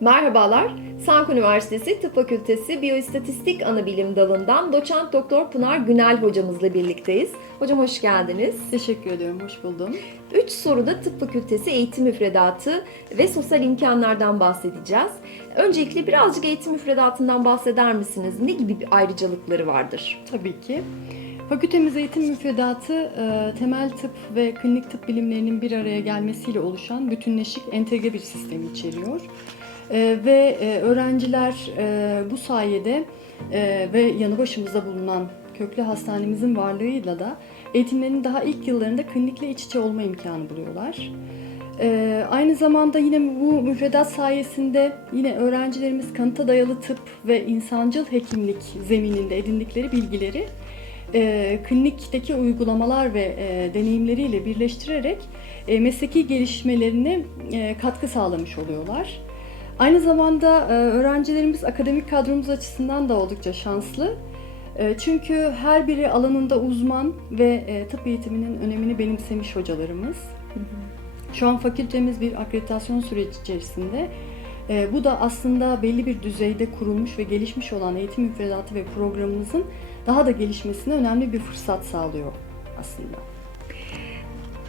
Merhabalar, Sank Üniversitesi Tıp Fakültesi Biyoistatistik Anabilim Dalı'ndan doçent doktor Pınar Günel hocamızla birlikteyiz. Hocam hoş geldiniz. Teşekkür ediyorum, hoş buldum. 3 soruda tıp fakültesi eğitim müfredatı ve sosyal imkanlardan bahsedeceğiz. Öncelikle birazcık eğitim müfredatından bahseder misiniz? Ne gibi bir ayrıcalıkları vardır? Tabii ki. Fakültemiz eğitim müfredatı e, temel tıp ve klinik tıp bilimlerinin bir araya gelmesiyle oluşan bütünleşik entegre bir sistemi içeriyor. E, Ve e, öğrenciler e, bu sayede e, ve yanı başımızda bulunan köklü hastanemizin varlığıyla da eğitimlerinin daha ilk yıllarında klinikle iç içe olma imkanı buluyorlar. Ee, aynı zamanda yine bu müfredat sayesinde yine öğrencilerimiz kanıta dayalı tıp ve insancıl hekimlik zemininde edindikleri bilgileri e, klinikteki uygulamalar ve e, deneyimleriyle birleştirerek e, mesleki gelişmelerine e, katkı sağlamış oluyorlar. Aynı zamanda e, öğrencilerimiz akademik kadromuz açısından da oldukça şanslı. E, Çünkü her biri alanında uzman ve e, tıp eğitiminin önemini benimsemiş hocalarımız. Şu an fakültemiz bir akreditasyon süreci içerisinde. Bu da aslında belli bir düzeyde kurulmuş ve gelişmiş olan eğitim müfredatı ve programımızın daha da gelişmesine önemli bir fırsat sağlıyor aslında.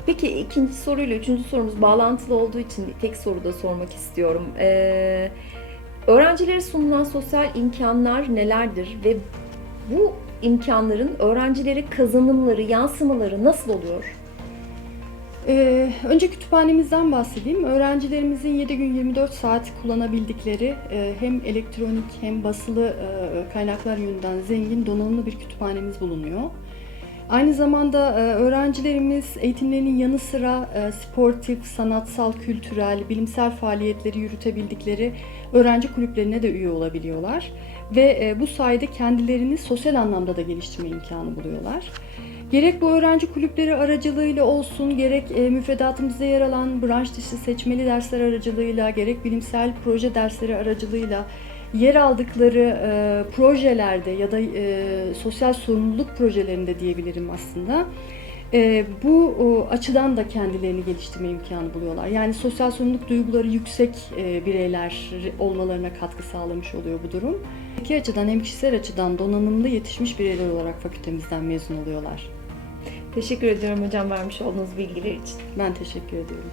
Peki ikinci soruyla üçüncü sorumuz bağlantılı olduğu için tek soruda sormak istiyorum. Ee, öğrencilere sunulan sosyal imkanlar nelerdir ve bu imkanların öğrencilere kazanımları, yansımaları nasıl oluyor? Ee, önce kütüphanemizden bahsedeyim. Öğrencilerimizin 7 gün 24 saat kullanabildikleri e, hem elektronik hem basılı e, kaynaklar yönünden zengin donanımlı bir kütüphanemiz bulunuyor. Aynı zamanda e, öğrencilerimiz eğitimlerinin yanı sıra e, sportif, sanatsal, kültürel, bilimsel faaliyetleri yürütebildikleri öğrenci kulüplerine de üye olabiliyorlar. Ve e, bu sayede kendilerini sosyal anlamda da geliştirme imkanı buluyorlar. Gerek bu öğrenci kulüpleri aracılığıyla olsun, gerek müfredatımızda yer alan branş dışı seçmeli dersler aracılığıyla, gerek bilimsel proje dersleri aracılığıyla yer aldıkları e, projelerde ya da e, sosyal sorumluluk projelerinde diyebilirim aslında. E, bu o, açıdan da kendilerini geliştirme imkanı buluyorlar. Yani sosyal sorumluluk duyguları yüksek e, bireyler olmalarına katkı sağlamış oluyor bu durum. İki açıdan hem kişisel açıdan donanımlı yetişmiş bireyler olarak fakültemizden mezun oluyorlar. Teşekkür ediyorum hocam vermiş olduğunuz bilgiler için. Ben teşekkür ediyorum.